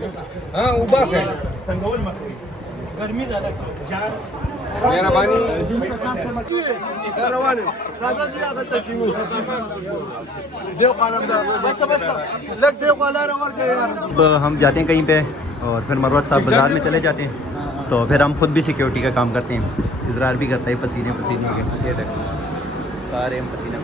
हाँ उबास है गर्मी झाला मेहरबानी अब हम जाते हैं कहीं पे और फिर मरवत साहब बाज़ार में चले जाते हैं, तो फिर हम खुद भी सिक्योरिटी का काम करते हैं। इजरार भी करता है पसीने पसीने के। ये देखो सारे हम पसीने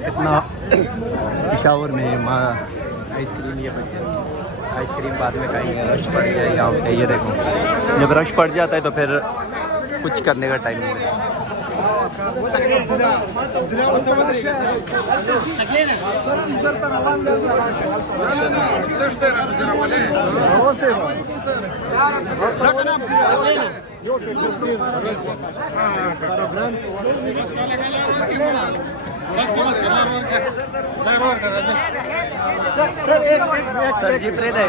कितना पेशावर में माँ आइसक्रीम ये आइसक्रीम बाद में खाएंगे, रश पड़ जाए यहाँ पे। ये देखो जब रश पड़ जाता है तो फिर कुछ करने का टाइम नहीं है। सर जी प्रेद है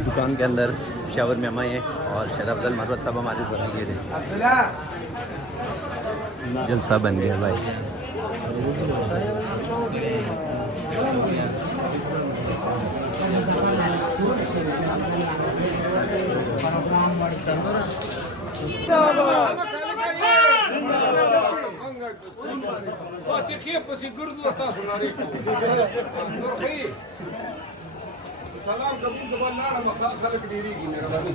दुकान के अंदर शावर में हम आए हैं और शरफ अफजल मरवत साहब हमारे साथ ये थे। जलसा बन गया भाई। सलाम कबूल जबान ना मखा खलक डेरी की मेहरबानी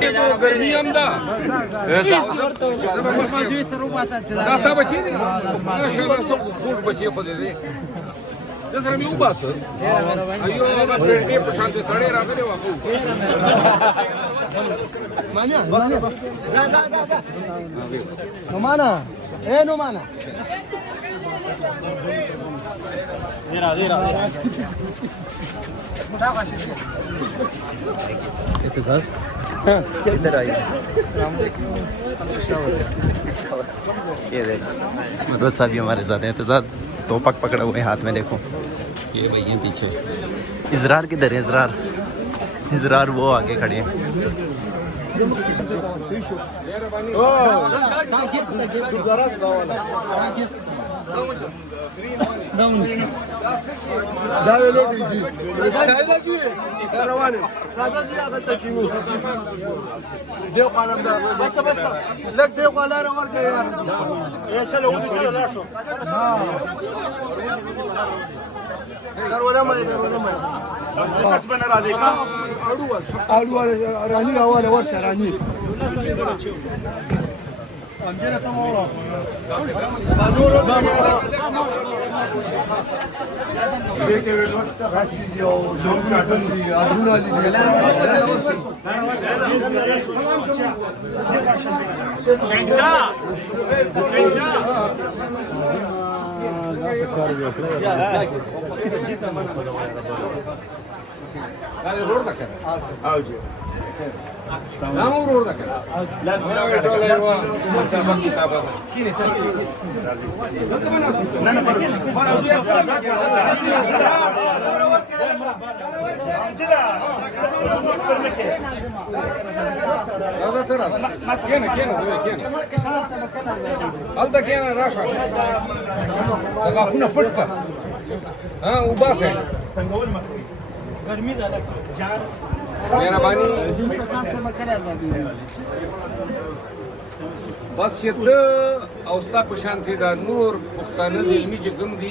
तो गर्मी आमदा दाता बची माशाल्लाह सब खुश बची खुद दे जसर मी उबा सर अयो बाबा पेटे पछाते सड़े राखने बापू नुमाना ए नुमाना इधर आइए। ये देख मरवत साहब भी हमारे साथ हैं। एतजाज तोपक पकड़ा हुए हाथ में, देखो ये भैया पीछे। इजरार किधर है? इजरार वो आगे खड़े हैं। रानी गावाला वर्षा रानी रोड तक आओ जी नाम रोड तक गर्मी झाला मेहरबानी बस येत अवस्था प्रशांती दा नूर पुख्ताना इल्मी जगम दी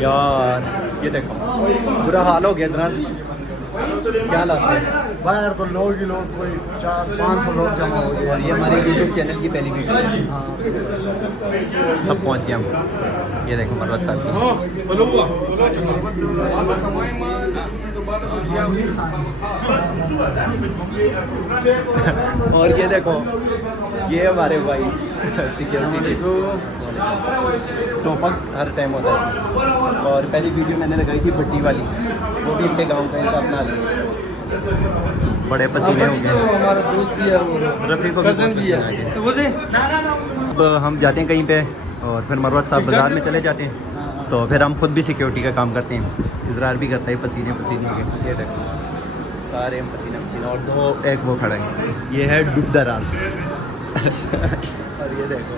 यार ये देखो बुरा हाल हो गया जरा क्या लगता है बाहर तो लोग ही लोग कोई 400-500 लोग जमा हो गए और ये हमारे यूट्यूब चैनल की पहली वीडियो है सब पहुंच गए हम ये देखो मरवत साहब की और ये देखो ये हमारे भाई सिक्योरिटी टोपक हर टाइम होता है और पहली वीडियो मैंने लगाई थी भट्टी वाली वो भी इनके गांव का इनका अपना आदमी है। बड़े पसीने हो गए हमारा दोस्त भी है वो रफ़ी को कज़न भी है अब हम जाते हैं कहीं पे और फिर मरवत साहब बाज़ार में चले जाते हैं तो फिर हम खुद भी सिक्योरिटी का काम करते हैं इजरार भी करता है पसीने पसीने के ये देखो सारे हम पसीना पसीना और दो एक वो खड़ा है ये है डुबदा राज और ये देखो